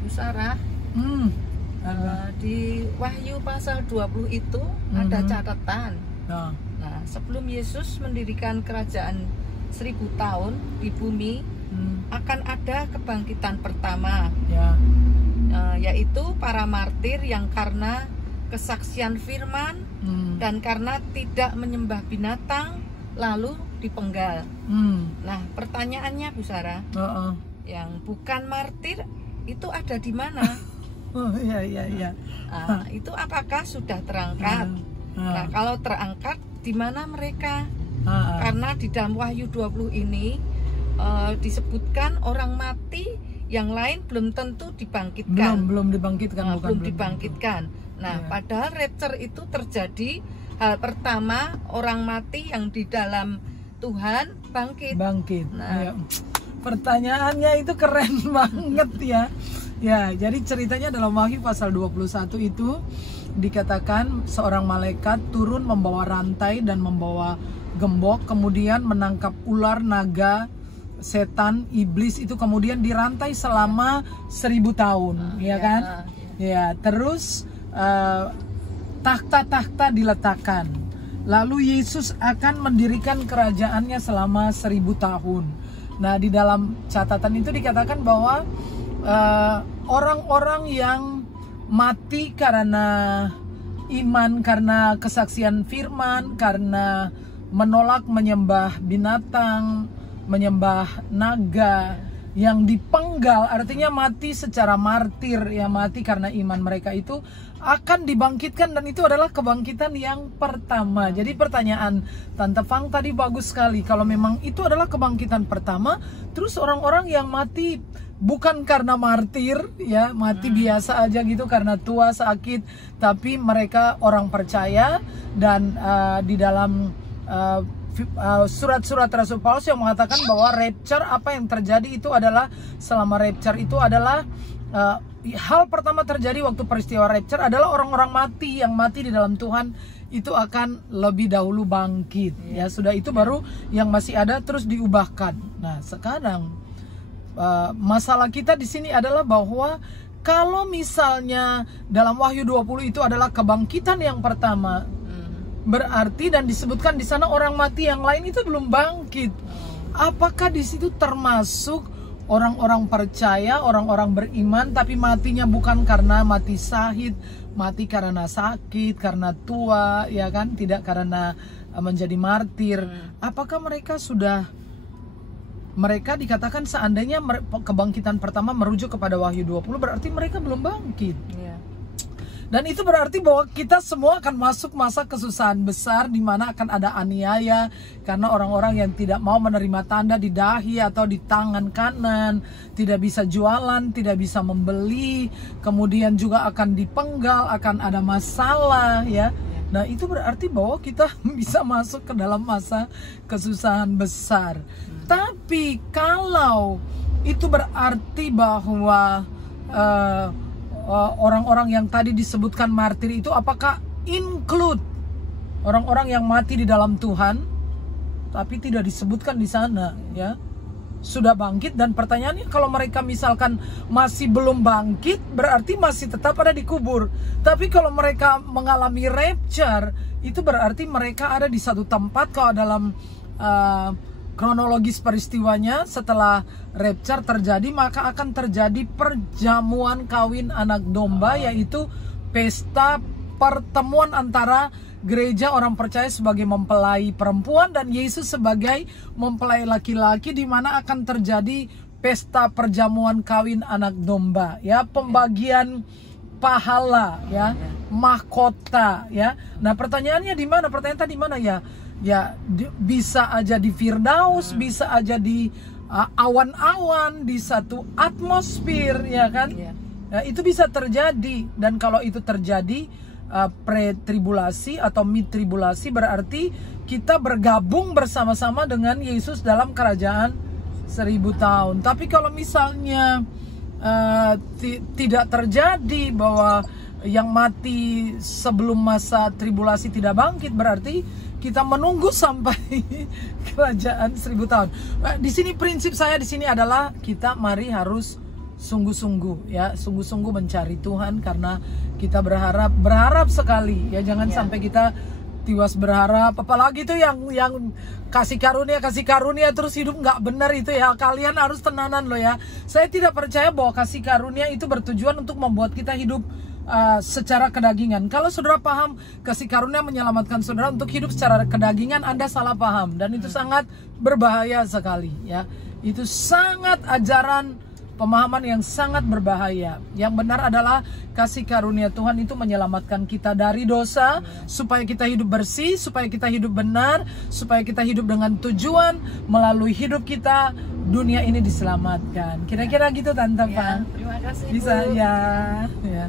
Bu Sarah, di Wahyu pasal 20 itu ada catatan. Nah, sebelum Yesus mendirikan kerajaan 1000 tahun di bumi, akan ada kebangkitan pertama, yaitu para martir yang karena kesaksian firman dan karena tidak menyembah binatang lalu dipenggal. Nah, pertanyaannya Bu Sarah, yang bukan martir itu ada di mana? Itu apakah sudah terangkat? Nah, kalau terangkat, di mana mereka? Karena di dalam Wahyu 20 ini disebutkan orang mati yang lain belum tentu dibangkitkan. Belum dibangkitkan. Belum dibangkitkan. Nah, padahal rapture itu terjadi hal pertama, orang mati yang di dalam Tuhan bangkit. Nah, pertanyaannya itu keren banget ya. Ya, jadi ceritanya dalam Wahyu pasal 21 itu dikatakan seorang malaikat turun membawa rantai dan membawa gembok, kemudian menangkap ular, naga, setan, iblis itu kemudian dirantai selama 1000 tahun, ya kan? Ya, terus takhta-takhta diletakkan. Lalu Yesus akan mendirikan kerajaannya selama 1000 tahun. Nah, di dalam catatan itu dikatakan bahwa orang-orang yang mati karena iman, karena kesaksian firman, karena menolak menyembah binatang, menyembah naga, yang dipenggal, artinya mati secara martir, ya mati karena iman mereka itu akan dibangkitkan, dan itu adalah kebangkitan yang pertama. Jadi pertanyaan Tante Fang tadi bagus sekali. Kalau memang itu adalah kebangkitan pertama, terus orang-orang yang mati bukan karena martir, ya mati biasa aja gitu karena tua sakit, tapi mereka orang percaya, dan di dalam surat-surat Rasul Paulus yang mengatakan bahwa rapture, apa yang terjadi itu adalah selama rapture itu adalah hal pertama terjadi waktu peristiwa rapture adalah orang-orang mati yang mati di dalam Tuhan itu akan lebih dahulu bangkit. Ya sudah itu baru yang masih ada terus diubahkan. Nah, sekarang masalah kita di sini adalah bahwa kalau misalnya dalam Wahyu 20 itu adalah kebangkitan yang pertama, berarti dan disebutkan di sana orang mati yang lain itu belum bangkit. Apakah di situ termasuk orang-orang percaya, orang-orang beriman, tapi matinya bukan karena mati syahid, mati karena sakit, karena tua, ya kan, tidak karena menjadi martir? Apakah mereka dikatakan seandainya kebangkitan pertama merujuk kepada Wahyu 20, berarti mereka belum bangkit. Dan itu berarti bahwa kita semua akan masuk masa kesusahan besar, di mana akan ada aniaya karena orang-orang yang tidak mau menerima tanda di dahi atau di tangan kanan, tidak bisa jualan, tidak bisa membeli, kemudian juga akan dipenggal, akan ada masalah, ya. Nah, itu berarti bahwa kita bisa masuk ke dalam masa kesusahan besar. Tapi kalau itu berarti bahwa orang-orang yang tadi disebutkan martir itu apakah include orang-orang yang mati di dalam Tuhan, tapi tidak disebutkan di sana, ya, sudah bangkit? Dan pertanyaannya, kalau mereka misalkan masih belum bangkit, berarti masih tetap ada di kubur. Tapi kalau mereka mengalami rapture, itu berarti mereka ada di satu tempat. Kalau dalam kronologis peristiwanya, setelah rapture terjadi, maka akan terjadi perjamuan kawin anak domba, yaitu pesta pertemuan antara gereja orang percaya sebagai mempelai perempuan dan Yesus sebagai mempelai laki-laki, di mana akan terjadi pesta perjamuan kawin anak domba, ya, pembagian pahala, ya, mahkota, ya. Nah, pertanyaannya di mana? Pertanyaan tadi mana, ya? Ya, bisa aja di Firdaus, bisa aja di awan-awan, di satu atmosfer, ya kan? Ya, itu bisa terjadi. Dan kalau itu terjadi pre-tribulasi atau mid-tribulasi, berarti kita bergabung bersama-sama dengan Yesus dalam kerajaan 1000 tahun. Tapi kalau misalnya tidak terjadi, bahwa yang mati sebelum masa tribulasi tidak bangkit, berarti kita menunggu sampai kerajaan 1000 tahun. Di sini prinsip saya di sini adalah kita mari harus sungguh-sungguh ya, sungguh-sungguh mencari Tuhan, karena kita berharap sekali ya, jangan sampai kita tiwas berharap, apalagi itu yang kasih karunia terus hidup nggak benar itu ya. Kalian harus tenanan loh ya. Saya tidak percaya bahwa kasih karunia itu bertujuan untuk membuat kita hidup secara kedagingan. Kalau saudara paham kasih karunia menyelamatkan saudara untuk hidup secara kedagingan, Anda salah paham, dan itu sangat berbahaya sekali ya. Itu sangat ajaran pemahaman yang sangat berbahaya. Yang benar adalah kasih karunia Tuhan itu menyelamatkan kita dari dosa, supaya kita hidup bersih, supaya kita hidup benar, supaya kita hidup dengan tujuan. Melalui hidup kita, dunia ini diselamatkan. Kira-kira gitu Tante Pak. Terima kasih, Bu. Bisa ya.